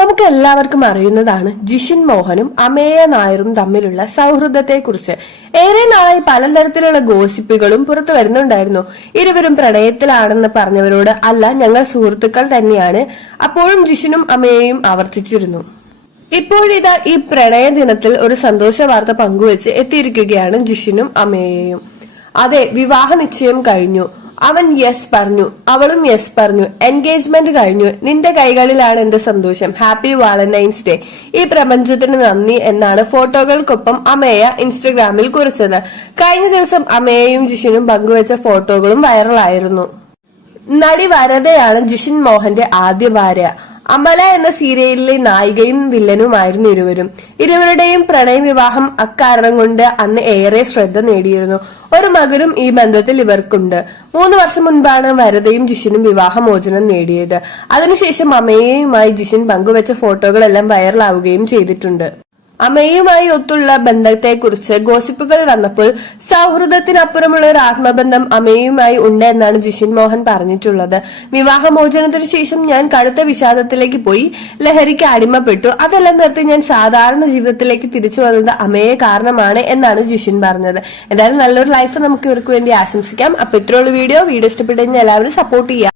നമുക്ക് എല്ലാവർക്കും അറിയുന്നതാണ് ജിഷിൻ മോഹനും അമേയ നായരും തമ്മിലുള്ള സൗഹൃദത്തെക്കുറിച്ച്. ഏറെ നാളായി പലതരത്തിലുള്ള ഗോസിപ്പുകളും പുറത്തു വരുന്നുണ്ടായിരുന്നു. ഇരുവരും പ്രണയത്തിലാണെന്ന് പറഞ്ഞവരോട് അല്ല, ഞങ്ങൾ സുഹൃത്തുക്കൾ തന്നെയാണ്, അപ്പോഴും ജിഷിനും അമേയയും ആവർത്തിച്ചിരുന്നു. ഇപ്പോഴിതാ ഈ പ്രണയ ദിനത്തിൽ ഒരു സന്തോഷ വാർത്ത പങ്കുവെച്ച് എത്തിയിരിക്കുകയാണ് ജിഷിനും അമേയയും. അതെ, വിവാഹ നിശ്ചയം കഴിഞ്ഞു. അവൻ യെസ് പറഞ്ഞു, അവളും യെസ് പറഞ്ഞു. എൻഗേജ്മെന്റ് കഴിഞ്ഞു. നിന്റെ കൈകളിലാണ് എന്റെ സന്തോഷം. Happy Valentine's day. ഈ പ്രപഞ്ചത്തിന് നന്ദി എന്നാണ് ഫോട്ടോകൾക്കൊപ്പം അമേയ ഇൻസ്റ്റഗ്രാമിൽ കുറിച്ചത്. കഴിഞ്ഞ ദിവസം അമേയയും ജിഷിനും പങ്കുവച്ച ഫോട്ടോകളും വൈറലായിരുന്നു. നടി വരദയാണ് ജിഷിൻ മോഹന്റെ ആദ്യ ഭാര്യ. അമല എന്ന സീരിയലിലെ നായികയും വില്ലനുമായിരുന്നു ഇരുവരും. ഇരുവരുടെയും പ്രണയവിവാഹം അക്കാരണം കൊണ്ട് അന്ന് ഏറെ ശ്രദ്ധ നേടിയിരുന്നു. ഒരു മകനും ഈ ബന്ധത്തിൽ ഇവർക്കുണ്ട്. 3 വർഷം മുൻപാണ് വരദയും ജിഷിനും വിവാഹമോചനം നേടിയത്. അതിനുശേഷം അമേയയുമായി ജിഷിൻ പങ്കുവച്ച ഫോട്ടോകളെല്ലാം വൈറലാവുകയും ചെയ്തിട്ടുണ്ട്. അമേയുമായി ഒത്തുള്ള ബന്ധത്തെക്കുറിച്ച് ഗോസിപ്പുകൾ വന്നപ്പോൾ സൗഹൃദത്തിനപ്പുറമുള്ള ഒരു ആത്മബന്ധം അമേയുമായി ഉണ്ട് എന്നാണ് ജിഷിൻ മോഹൻ പറഞ്ഞിട്ടുള്ളത്. വിവാഹമോചനത്തിന് ശേഷം ഞാൻ കടുത്ത വിഷാദത്തിലേക്ക് പോയി, ലഹരിക്ക് അടിമപ്പെട്ടു. അതെല്ലാം നിർത്തി ഞാൻ സാധാരണ ജീവിതത്തിലേക്ക് തിരിച്ചു വന്നത് അമേയ കാരണമാണ് എന്നാണ് ജിഷിൻ പറഞ്ഞത്. എന്തായാലും നല്ലൊരു ലൈഫ് നമുക്ക് ഇവർക്ക് വേണ്ടി ആശംസിക്കാം. അപ്പൊ ഇത്രയുള്ള വീഡിയോ ഇഷ്ടപ്പെട്ടു കഴിഞ്ഞാൽ എല്ലാവരും സപ്പോർട്ട് ചെയ്യാം.